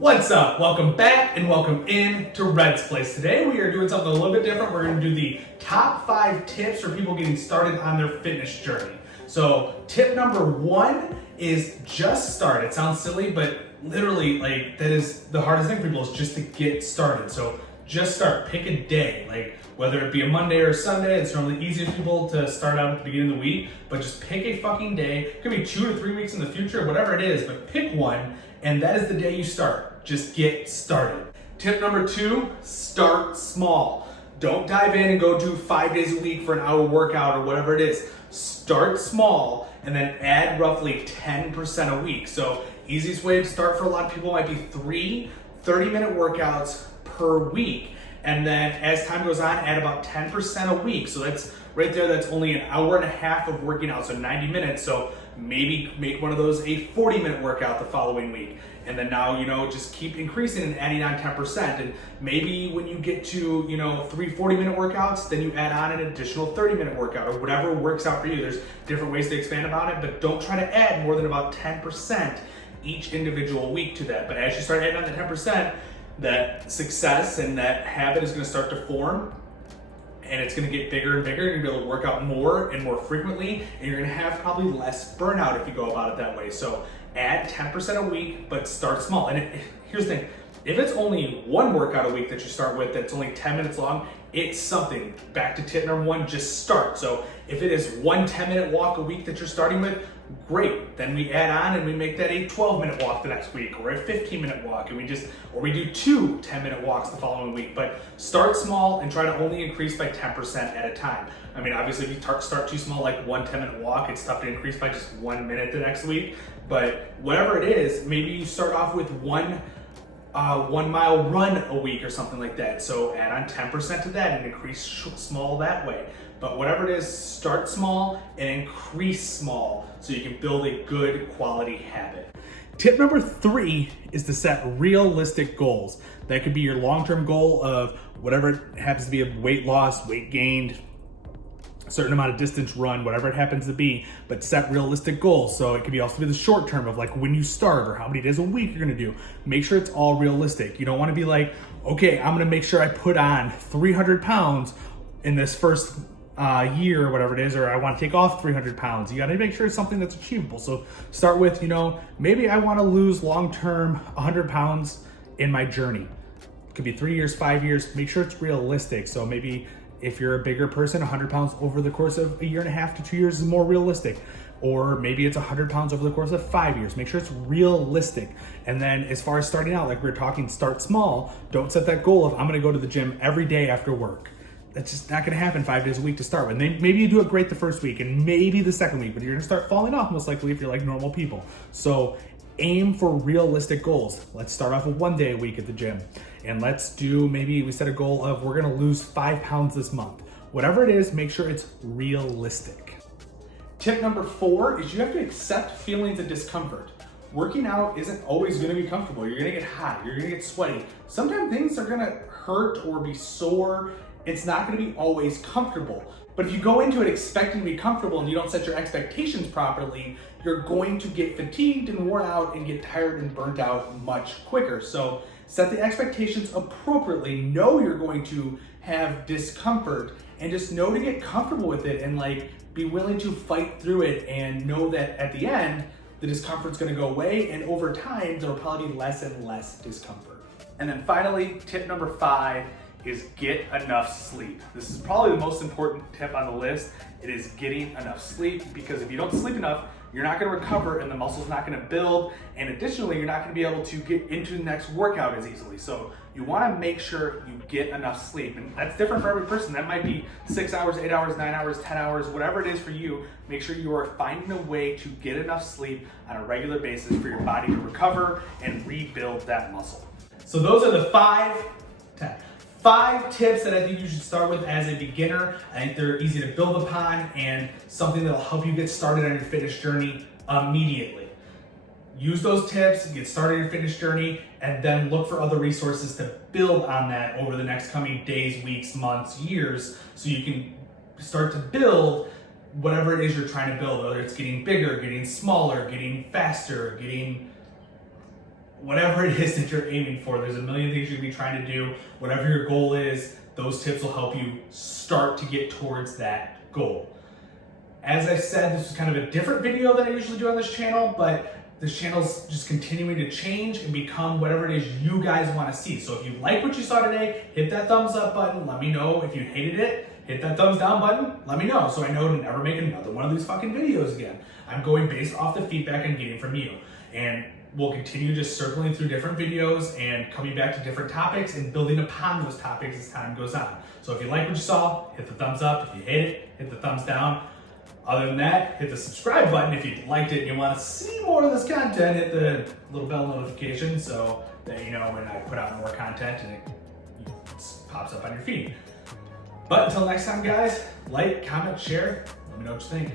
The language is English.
What's up? Welcome back and welcome in to Red's Place. Today we are doing something a little bit different. We're going to do the top 5 tips for people getting started on their fitness journey. So tip number 1 is just start. It sounds silly, but literally that is the hardest thing for people is just to get started. So just start, pick a day, whether it be a Monday or a Sunday. It's normally easier for people to start out at the beginning of the week, but just pick a fucking day. It could be 2 to 3 weeks in the future, whatever it is, but pick one. And that is the day you start. Just get started. Tip number 2, start small. Don't dive in and go do 5 days a week for an hour workout or whatever it is. Start small and then add roughly 10% a week. So easiest way to start for a lot of people might be 3 30-minute workouts per week. And then as time goes on, add about 10% a week. So that's right there, that's only an hour and a half of working out, so 90 minutes. So maybe make one of those a 40-minute workout the following week. And then now, just keep increasing and adding on 10%. And maybe when you get to, 3 40-minute workouts, then you add on an additional 30-minute workout or whatever works out for you. There's different ways to expand upon it, but don't try to add more than about 10% each individual week to that. But as you start adding on the 10%, that success and that habit is going to start to form, and it's going to get bigger and bigger. You're going to be able to work out more and more frequently, and you're going to have probably less burnout if you go about it that way. So add 10% a week, but start small. And here's the thing, if it's only one workout a week that you start with that's only 10 minutes long, it's something. Back to tip number 1, just start. So if it is one 10-minute walk a week that you're starting with, great. Then we add on and we make that a 12-minute walk the next week or a 15-minute walk, and we do 2 10-minute walks the following week. But start small and try to only increase by 10% at a time. I mean, obviously if you start too small, like one 10-minute walk, it's tough to increase by just 1 minute the next week. But whatever it is, maybe you start off with one 1-mile run a week or something like that. So add on 10% to that and increase small that way. But whatever it is, start small and increase small so you can build a good quality habit. Tip number 3 is to set realistic goals. That could be your long-term goal of whatever it happens to be, of weight loss, weight gained, a certain amount of distance run, whatever it happens to be, but set realistic goals. So it could also be the short term of when you start or how many days a week you're gonna do. Make sure it's all realistic. You don't wanna be like, okay, I'm gonna make sure I put on 300 pounds in this first year or whatever it is, or I wanna take off 300 pounds. You gotta make sure it's something that's achievable. So start with, maybe I wanna lose long-term 100 pounds in my journey. It could be 3 years, 5 years, make sure it's realistic. So maybe if you're a bigger person, 100 pounds over the course of a year and a half to 2 years is more realistic. Or maybe it's 100 pounds over the course of 5 years. Make sure it's realistic. And then as far as starting out, like we were talking, start small. Don't set that goal of I'm gonna go to the gym every day after work. That's just not gonna happen 5 days a week to start with. Maybe you do it great the first week and maybe the second week, but you're gonna start falling off most likely if you're like normal people. So aim for realistic goals. Let's start off with 1 day a week at the gym. And let's do, maybe we set a goal of we're gonna lose 5 pounds this month. Whatever it is, make sure it's realistic. Tip number 4 is you have to accept feelings of discomfort. Working out isn't always gonna be comfortable. You're gonna get hot, you're gonna get sweaty. Sometimes things are gonna hurt or be sore. It's not gonna be always comfortable. But if you go into it expecting to be comfortable and you don't set your expectations properly, you're going to get fatigued and worn out and get tired and burnt out much quicker. So set the expectations appropriately. Know you're going to have discomfort and just know to get comfortable with it and be willing to fight through it and know that at the end, the discomfort's gonna go away, and over time, there'll probably be less and less discomfort. And then finally, tip number 5 is get enough sleep. This is probably the most important tip on the list. It is getting enough sleep, because if you don't sleep enough, you're not gonna recover and the muscle's not gonna build. And additionally, you're not gonna be able to get into the next workout as easily. So you wanna make sure you get enough sleep. And that's different for every person. That might be 6 hours, 8 hours, 9 hours, 10 hours, whatever it is for you. Make sure you are finding a way to get enough sleep on a regular basis for your body to recover and rebuild that muscle. So those are the 5 tips that I think you should start with as a beginner. I think they're easy to build upon and something that'll help you get started on your fitness journey immediately. Use those tips, get started on your fitness journey, and then look for other resources to build on that over the next coming days, weeks, months, years, so you can start to build whatever it is you're trying to build, whether it's getting bigger, getting smaller, getting faster, getting whatever it is that you're aiming for. There's a million things you're gonna be trying to do. Whatever your goal is, those tips will help you start to get towards that goal. As I said, this is kind of a different video than I usually do on this channel, but this channel's just continuing to change and become whatever it is you guys want to see. So if you like what you saw today, hit that thumbs up button. Let me know. If you hated it, hit that thumbs down button. Let me know so I know to never make another one of these fucking videos again. I'm going based off the feedback I'm getting from you. And we'll continue just circling through different videos and coming back to different topics and building upon those topics as time goes on. So if you like what you saw, hit the thumbs up. If you hate it, hit the thumbs down. Other than that, hit the subscribe button if you liked it and you want to see more of this content. Hit the little bell notification so that you know when I put out more content and it pops up on your feed. But until next time, guys, like, comment, share. Let me know what you think.